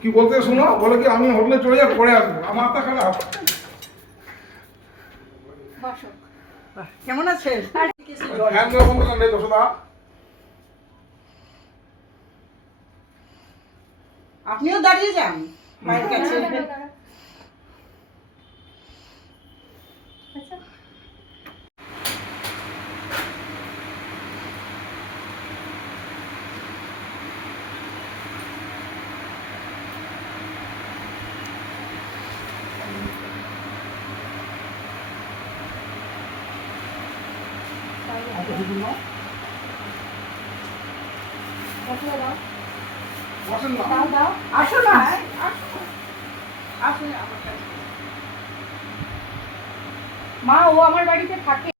কি বলতে শোনো, বলে কি আমি হোটেলে চলে যাবো, পরে আসবো, আমার মাথা খারাপ। বসো। কেমন আছেন? ফ্যান দেওয়া বন্ধ করেন রে দোষদা। আপনিও দাঁড়িয়ে যান মায়ের কাছে। আচ্ছা। বসো দাও। বসেন না। দাও দাও। আসো না, আসো আসো আমার কাছে। মা ও আমার বাড়িতে থাকে।